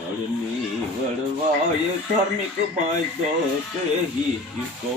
વળની વળવાય ધાર્મિક બાંધો તે હિચકો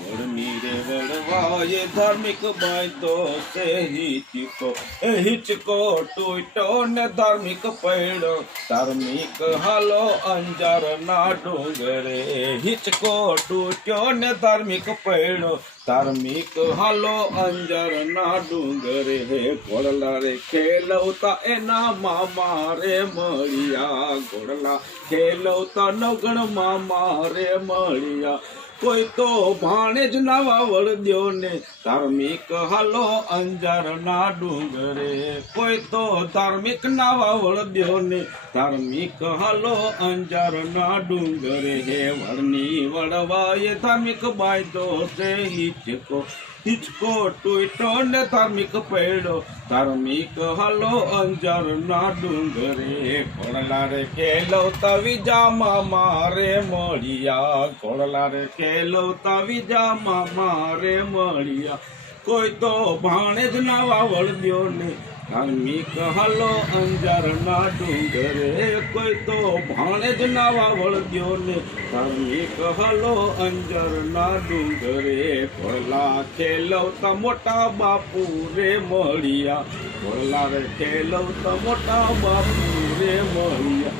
વળની રે વળવાય ધાર્મિક બાંધો તે હિચકો એ હિચકો તૂટો ને ધાર્મિક પડ્યો ધાર્મિક હાલો અંજાર ના ડુંગરે હિચકો તૂટ્યો ને ધાર્મિક પડ્યો ધાર્મિક હાલો અંજાર ના ડુંગરે હે ઘોડલા રે ખેલવતા એના મામા રે મળ્યા ઘોડલા ખેલવતા નવગણ મામા રે મળ્યા કોઈ તો ભાણે જ નાવા વળદ્યો ને ધાર્મિક હાલો અંજાર ના ડુંગરે કોઈ તો ધાર્મિક નાવા વળદ્યો ને ધાર્મિક હાલો અંજાર ના ડુંગરે હે વળની વળવાય ધાર્મિક બાંધો તે હિચકો હિચકો તૂટ્યો ને ધાર્મિક પડ્યો ધાર્મિક હાલો અંજાર ના ડુંગરે ઘોડલા રે ખેલવતા વિજા મામા રે મળ્યા ઘોડલા રે ખેલવતા વિજા મામા રે મળ્યા કોઈ તો ભાણે જ નાવા વળદ્યો ને ધાર્મિક હાલો અંજાર ના ડુંગરે કોઈ તો ભાણે જ નાવા વળદ્યો ને ધાર્મિક હાલો અંજાર ના ડુંગરે ઘોડલા ખેલવતા મોટા બાપુ રે મળ્યા ઘોડલા રે ખેલવતા મોટા બાપુ રે મળ્યા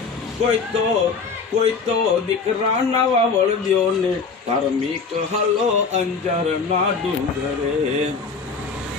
કોઈ તો દીકરા નાવા વળદ્યો ને ધાર્મિક હાલો અંજાર ના ડુંગરે